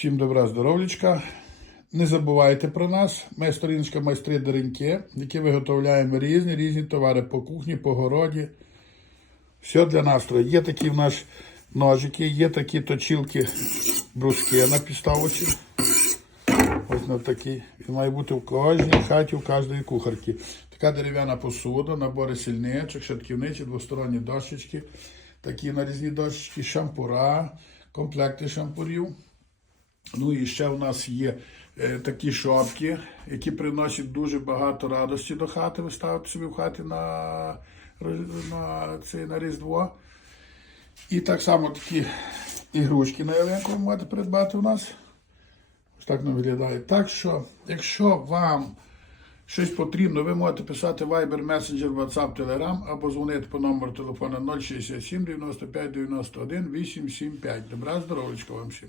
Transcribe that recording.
Всім добра здоров'ячка. Не забувайте про нас. Ми сторіночка майстри Дереньки, які виготовляємо різні різні товари по кухні, по городі. Все для настрою. Є такі в нас ножики, є такі точілки, бруски на підставочі. Ось на такі. Він має бути в кожній хаті, в кожної кухарки. Така дерев'яна посуда, набори сільничок, шатківниці, двосторонні дощечки, такі нарізні дощечки, шампура, комплекти шампурів. Ну і ще в нас є е, такі шопки, які приносять дуже багато радості до хати. Ви ставите собі в хаті на, на, це, на Різдво. І так само такі ігрушки на ялинку ви можете придбати у нас. Ось так воно виглядає. Так що, якщо вам щось потрібно, ви можете писати Viber, Messenger, WhatsApp, Telegram або дзвонити по номеру телефону 067 95 91 875. Добра здоров'ячка вам всім.